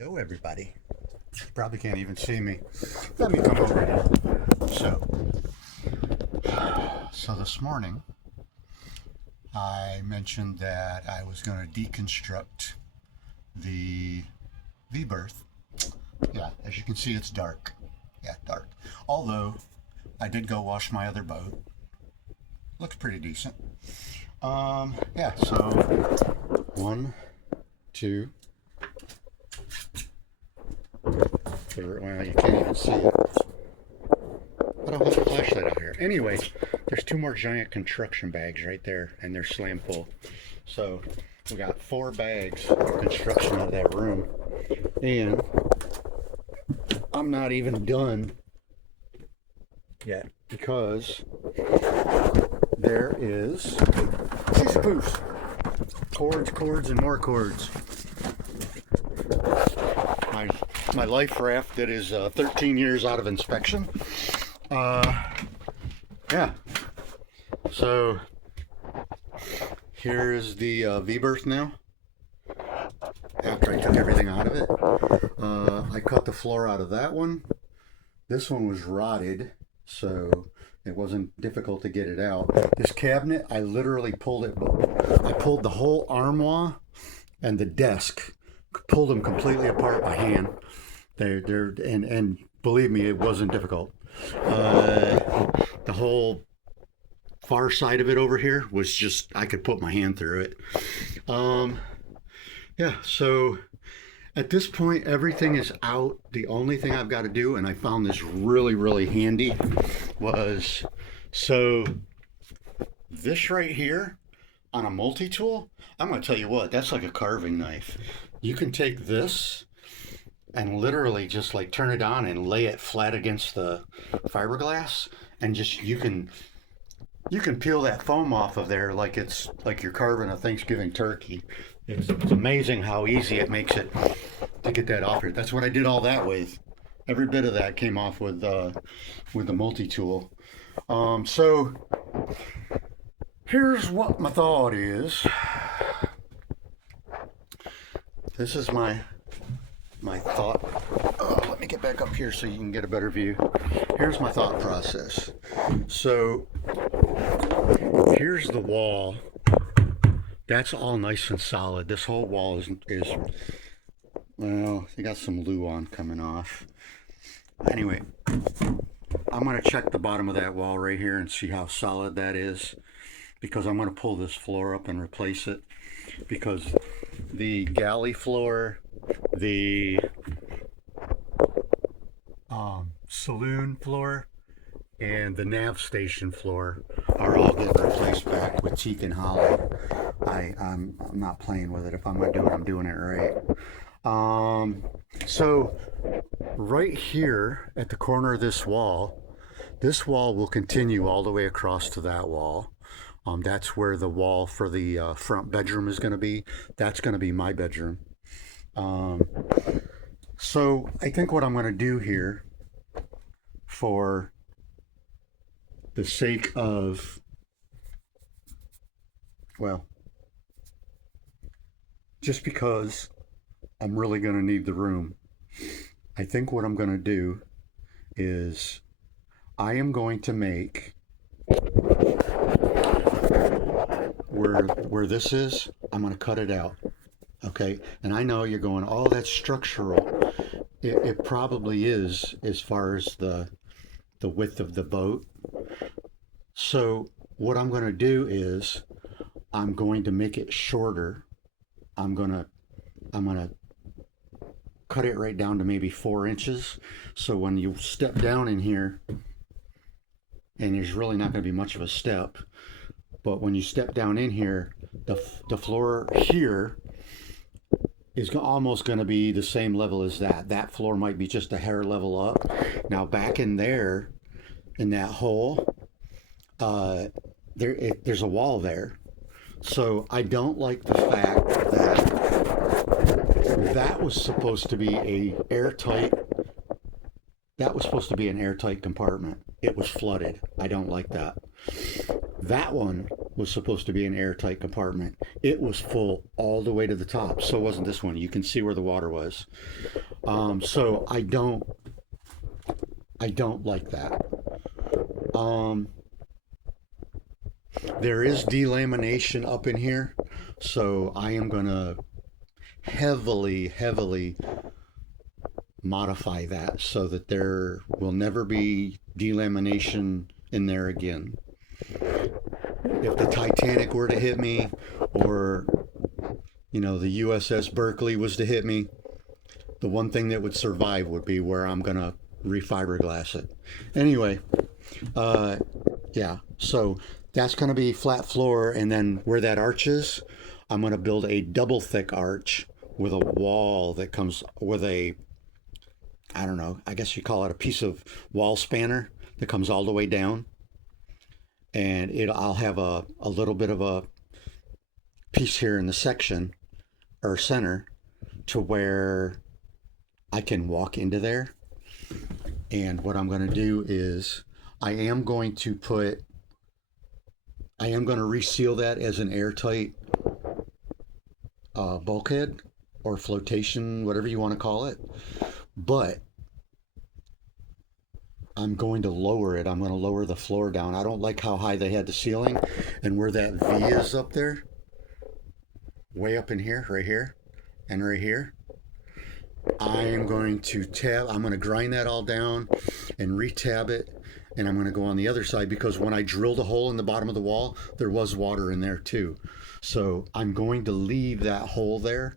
Hello, everybody. You probably can't even see me. Let me come over here. So this morning, I mentioned that I was going to deconstruct the berth. Yeah, as you can see, it's dark. Yeah, dark. Although I did go wash my other boat. Looks pretty decent. Yeah. So one, two. Well, you can't even see it. I don't have a flashlight out here. Anyway, there's two more giant construction bags right there, and they're slam full. So we got 4 bags of construction out of that room, and I'm not even done yet because there is poofs, cords, and more cords. My life raft that is 13 years out of inspection. Yeah. So here's the V-berth now. After I took everything out of it, I cut the floor out of that one. This one was rotted, so it wasn't difficult to get it out. This cabinet, I literally pulled it. I pulled the whole armoire and the desk, pulled them completely apart by hand. And believe me, it wasn't difficult. The whole far side of it over here was just, I could put my hand through it. Yeah, so at this point, everything is out. The only thing I've got to do, and I found this really, really handy, was, so this right here on a multi-tool, I'm going to tell you what, that's like a carving knife. You can take this and literally just like turn it on and lay it flat against the fiberglass, and just you can peel that foam off of there like it's like you're carving a Thanksgiving turkey. It's amazing how easy it makes it to get that off here. That's what I did all that with. Every bit of that came off with the multi-tool. So here's what my thought is. This is my thought. Let me get back up here so you can get a better view. Here's my thought process. So here's the wall. That's all nice and solid. This whole wall is well, they got some luan coming off. Anyway, I'm going to check the bottom of that wall right here and see how solid that is, because I'm going to pull this floor up and replace it, because the galley floor, the saloon floor, and the nav station floor are all getting replaced back with teak and hollow. I'm not playing with it. If I'm going to do it, I'm doing it right. So right here at the corner of this wall will continue all the way across to that wall. That's where the wall for the front bedroom is going to be. That's going to be my bedroom. So I think what I'm going to do here, for the sake of, well, just because I'm really going to need the room, I think what I'm going to do is I am going to make where this is, I'm going to cut it out. Okay, and I know you're going, oh, that's structural. It probably is, as far as the width of the boat. So what I'm going to do is I'm going to make it shorter. I'm gonna cut it right down to maybe 4 inches. So when you step down in here, and there's really not going to be much of a step, but when you step down in here, the floor here is almost going to be the same level as that. That floor might be just a hair level up. Now back in there, in that hole, there's a wall there. So I don't like the fact that that was supposed to be an airtight compartment. It was flooded. I don't like that. That one was supposed to be an airtight compartment. It was full all the way to the top. So wasn't this one. You can see where the water was. So I don't like that. There is delamination up in here, so I am gonna heavily modify that so that there will never be delamination in there again. If the Titanic were to hit me, or the USS Berkeley was to hit me, the one thing that would survive would be where I'm gonna refiberglass it. Anyway, yeah, so that's gonna be flat floor, and then where that arch is, I'm gonna build a double thick arch with a wall that comes with a, I don't know, I guess you call it a piece of wall spanner that comes all the way down. And I'll have a little bit of a piece here in the section or center to where I can walk into there. And what I'm going to do is I am going to reseal that as an airtight bulkhead or flotation, whatever you want to call it. But I'm going to lower it. I'm going to lower the floor down. I don't like how high they had the ceiling, and where that V is up there, way up in here, right here, and right here. I am going to I'm going to grind that all down and retab it, and I'm going to go on the other side, because when I drilled a hole in the bottom of the wall, there was water in there too. So I'm going to leave that hole there,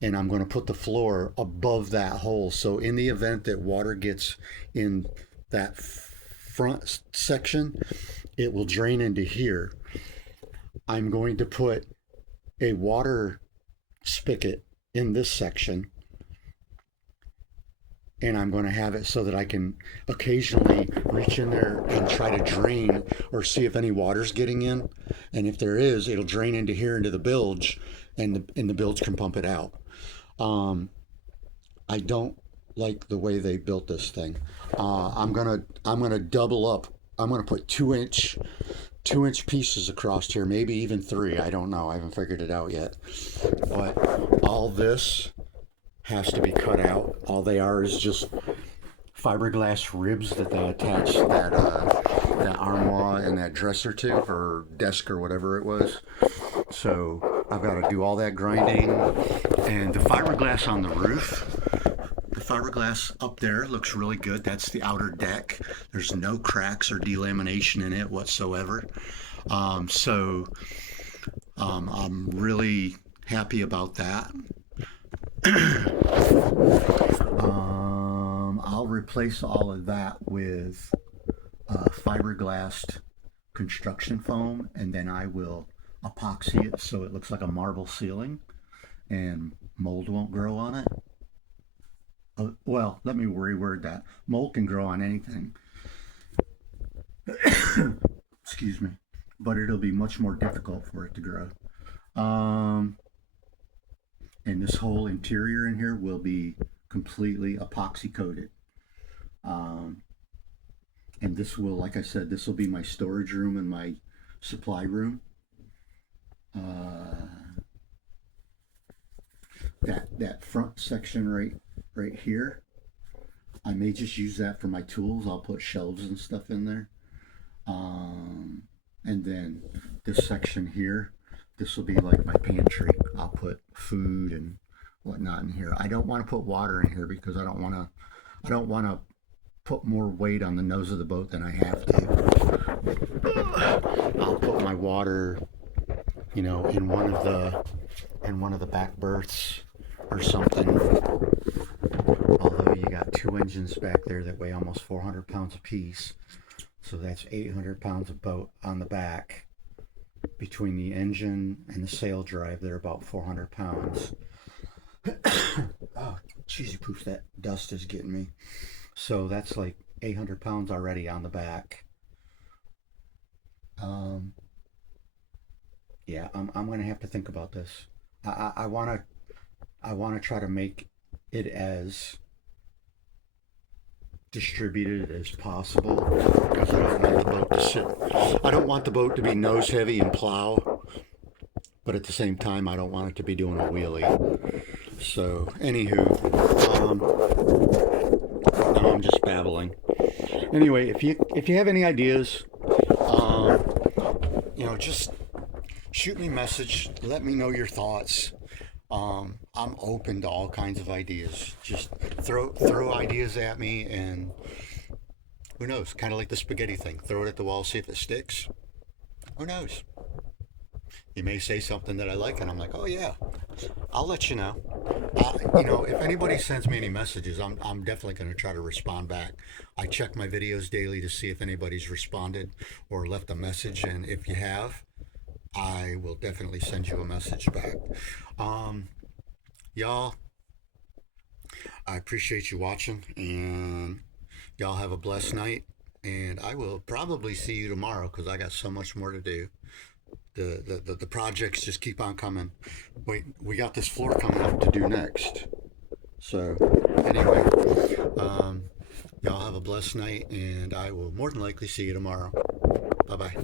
and I'm going to put the floor above that hole. So in the event that water gets in that front section, it will drain into here. I'm going to put a water spigot in this section, and I'm going to have it so that I can occasionally reach in there and try to drain or see if any water's getting in. And if there is, it'll drain into here into the bilge, and the bilge can pump it out. I don't like the way they built this thing. I'm gonna double up. I'm gonna put 2-inch pieces across here, maybe even 3. I don't know. I haven't figured it out yet. But all this has to be cut out. All they are is just fiberglass ribs that they attach that armoire and that dresser to, or desk or whatever it was. So I've got to do all that grinding, and the fiberglass on the roof. The fiberglass up there looks really good. That's the outer deck. There's no cracks or delamination in it whatsoever. So I'm really happy about that. I'll replace all of that with fiberglass construction foam, and then I will epoxy it so it looks like a marble ceiling and mold won't grow on it. Well, let me reword that. Mold can grow on anything. Excuse me. But it'll be much more difficult for it to grow. And this whole interior in here will be completely epoxy coated. And this will, like I said, this will be my storage room and my supply room. That front section right here, I may just use that for my tools. I'll put shelves and stuff in there. And then this section here, this will be like my pantry. I'll put food and whatnot in here. I don't want to put water in here because I don't want to put more weight on the nose of the boat than I have to. I'll put my water, in one of the back berths or something. Although you got 2 engines back there that weigh almost 400 pounds apiece, so that's 800 pounds of boat on the back. Between the engine and the sail drive, they're about 400 pounds. Oh, cheesy poof, that dust is getting me. So that's like 800 pounds already on the back. Yeah, I'm gonna have to think about this. I wanna try to make it as distributed as possible because I don't want the boat to sit. I don't want the boat to be nose heavy and plow, but at the same time, I don't want it to be doing a wheelie. So, anywho, now I'm just babbling. Anyway, if you have any ideas, just shoot me a message. Let me know your thoughts. I'm open to all kinds of ideas. Just throw ideas at me, and who knows? Kind of like the spaghetti thing. Throw it at the wall, see if it sticks. Who knows? You may say something that I like, and I'm like, oh yeah, I'll let you know. If anybody sends me any messages, I'm definitely going to try to respond back. I check my videos daily to see if anybody's responded or left a message, and if you have, I will definitely send you a message back. Y'all, I appreciate you watching, and y'all have a blessed night. And I will probably see you tomorrow because I got so much more to do. The projects just keep on coming. Wait, we got this floor coming up to do next. So anyway, y'all have a blessed night, and I will more than likely see you tomorrow. Bye bye.